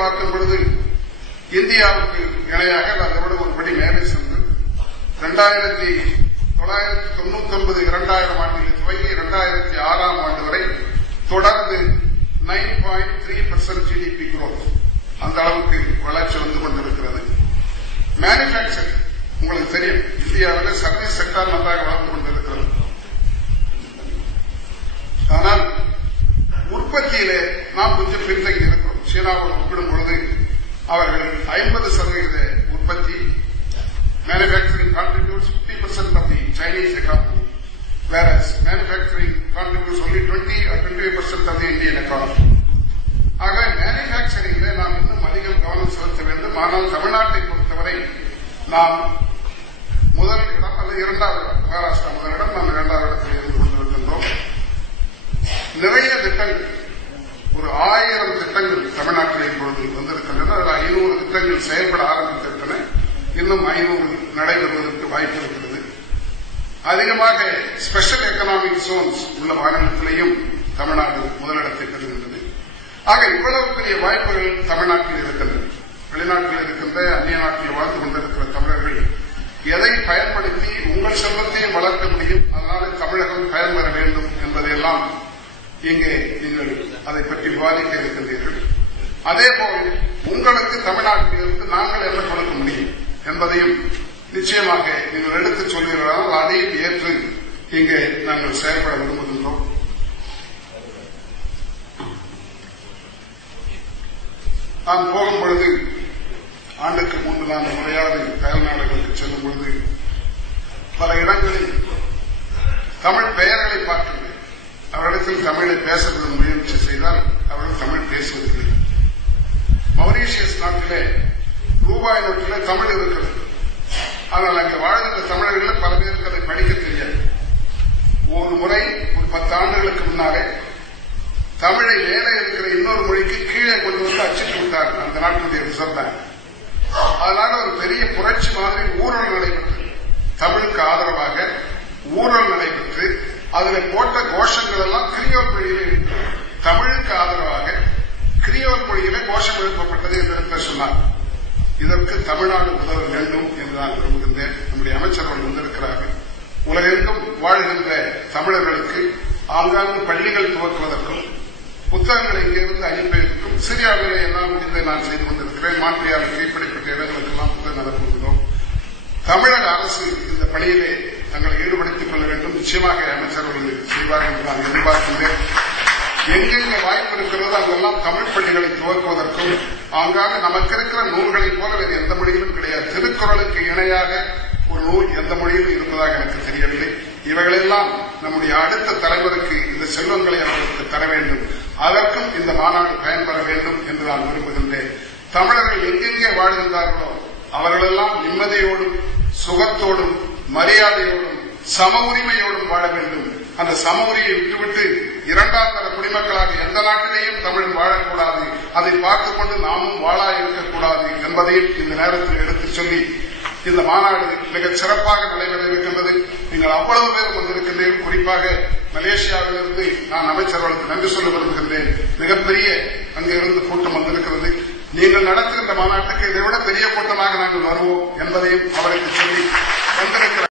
பார்க்கும் பொழுது இந்தியாவுக்கு இணையாக அதை விட ஒருபடி மேலே சென்று 1999 2000 ஆண்டில் துவங்கி 2006 ஆண்டு வரை தொடர்ந்து 9.3% GDP growth அந்த அளவுக்கு வளர்ச்சி வந்து கொண்டிருக்கிறது. மேனுபேக்சரிங் உங்களுக்கு தெரியும், இந்தியாவில் சர்வீஸ் செக்டார் நன்றாக வளர்ந்து கொண்டிருக்கிறது. ஆனால் உற்பத்தியிலே நாம் கொஞ்சம் பின்தங்கி இருக்கிறோம். சீனாவோடு ஒப்பிடும் பொழுது அவர்கள் 50% உற்பத்தி, manufacturing contributes 50% of the Chinese economy, whereas manufacturing contributes only 20 or 25% of the Indian economy. ஆகவே மேனுபேக்சரிங்கில் நாம் இன்னும் அதிகம் கவனம் செலுத்த வேண்டும். ஆனால் தமிழ்நாட்டை பொறுத்தவரை நாம் முதல் இடம் அல்லது இரண்டாவது இடம், மகாராஷ்டிரா முதலிடம், நாம் இரண்டாவது இடத்தில் இருந்து கொண்டிருக்கின்றோம். நிறைய திட்டங்கள், ஒரு 1000 திட்டங்கள் தமிழ்நாட்டில் இப்பொழுது வந்திருக்கின்றன. 500 திட்டங்கள் செயல்பட ஆரம்பித்திருக்கின்றன. இன்னும் 500 நடைபெறுவதற்கு வாய்ப்பு இருக்கிறது. அதிகமாக ஸ்பெஷல் எக்கனாமிக் ஜோன்ஸ் உள்ள மாநிலத்திலேயும் தமிழ்நாடு முதலிடத்தை பெறுகின்றது. ஆக இவ்வளவு பெரிய வாய்ப்புகள் தமிழ்நாட்டில் இருக்கின்றன. வெளிநாட்டில் இருக்கின்ற, அந்நிய நாட்டில் வாழ்ந்து கொண்டிருக்கிற தமிழர்கள் எதை பயன்படுத்தி உங்கள் செல்வத்தையும் வளர்க்க முடியும், அதனால தமிழகம் பயன்பெற வேண்டும் என்பதையெல்லாம் இங்கே நீங்கள் அதை பற்றி விவாதிக்க இருக்கின்றீர்கள். அதேபோல் உங்களுக்கு தமிழ்நாட்டிலிருந்து நாங்கள் என்ன கொடுக்க முடியும் என்பதையும் நிச்சயமாக நீங்கள் எடுத்துச் சொல்கிறீர்களால் அதையும் ஏற்று இங்கே நாங்கள் செயல்பட விரும்புகின்றோம். நான் போகும் பொழுது, ஆண்டுக்கு முன்பு நான் முறையாவது அயல் நாடுகளுக்கு செல்லும் பொழுது பல இடங்களில் தமிழ் பெயர்களை பார்க்கின்றேன். அவரிடத்தில் தமிழை பேச முயற்சி செய்தால் அவர்கள் தமிழ் பேசுவதில்லை. மௌரீஷியஸ் நாட்டிலே ரூபாய் நோட்டிலே தமிழ் இருக்கிறது. ஆனால் அங்கே வாழ்கின்ற தமிழர்கள் பல பேருக்கு அதை படிக்க தெரியாது. ஒரு முறை ஒரு 10 ஆண்டுகளுக்கு முன்னாலே தமிழை மேலே இருக்கிற இன்னொரு மொழிக்கு கீழே கொண்டு வந்து அச்சிட்டு விட்டார்கள் அந்த நாட்டினுடைய ரிசர்வ் பேங்க். அதனால ஒரு பெரிய புரட்சி மாதிரி ஊழல் நடைபெற்று, தமிழுக்கு ஆதரவாக ஊழல் நடைபெற்று அதில் போட்ட கோஷங்கள் எல்லாம் கிரியோல் மொழியிலே இருக்கிறது. தமிழுக்கு ஆதரவாக கிரியோல் மொழியிலே கோஷம் எழுப்பப்பட்டது என்று சொன்னார். இதற்கு தமிழ்நாடு உதவ வேண்டும் என்று நான் விரும்புகின்றேன். நம்முடைய அமைச்சர்கள் வந்திருக்கிறார்கள். உலகெங்கும் வாழ்கின்ற தமிழர்களுக்கு ஆங்காங்கு பள்ளிகள் துவக்குவதற்கும் புத்தகங்களை இங்கிருந்து அனுப்பியதற்கும் சிரியாவிலே எல்லாம் முடிந்த நான் செய்து கொண்டிருக்கிறேன். மாற்றியாருக்கு இப்படிப்பட்ட இடங்களுக்கெல்லாம் புத்தகம் நடத்துகிறோம். தமிழக அரசு இந்த பணியிலே தங்களை ஈடுபடுத்திக் கொள்ள வேண்டும். நிச்சயமாக அமைச்சர்கள் செய்வார்கள் என்று நான் எதிர்பார்க்கின்றேன். எங்கெங்க வாய்ப்பு இருக்கிறதோ அங்கெல்லாம் தமிழ் பள்ளிகளை துவக்குவதற்கும், ஆங்காக நமக்கு இருக்கிற நூல்களைப் போல வேறு எந்த மொழியிலும் கிடையாது. திருக்குறளுக்கு இணையாக ஒரு நூல் எந்த மொழியிலும் இருப்பதாக எனக்கு தெரியவில்லை. இவைகளெல்லாம் நம்முடைய அடுத்த தலைமுறைக்கு இந்த செல்வங்களை அவர்களுக்கு தர வேண்டும். அதற்கும் இந்த மாநாடு பயன்பெற வேண்டும் என்று நான் விரும்புகின்றேன். தமிழர்கள் எங்கெங்கே வாழ்கின்றார்களோ அவர்களெல்லாம் நிம்மதியோடும் சுகத்தோடும் மரியாதையோடும் சம உரிமையோடும் வாழ வேண்டும். அந்த சம உரிமையை விட்டுவிட்டு இரண்டாம் தர குடிமக்களாக எந்த நாட்டிலேயும் தமிழ் வாழக்கூடாது, அதை பார்த்துக் கொண்டு நாமும் வாழா இருக்கக்கூடாது என்பதையும் இந்த நேரத்தில் எடுத்துச் சொல்லி இந்த மாநாடு மிகச் சிறப்பாக நடைபெற இருக்கின்றது. நீங்கள் அவ்வளவு பேர் வந்திருக்கின்றீர்கள். குறிப்பாக மலேசியாவிலிருந்து நான் அமைச்சர்களுக்கு நன்றி சொல்ல விரும்புகின்றேன். மிகப்பெரிய அங்கிருந்து கூட்டம் வந்திருக்கிறது. நீங்கள் நடத்துகின்ற மாநாட்டுக்கு இதை விட பெரிய கூட்டமாக நாங்கள் வருவோம் என்பதையும் அவருக்கு சொல்லி வந்திருக்கிறார்.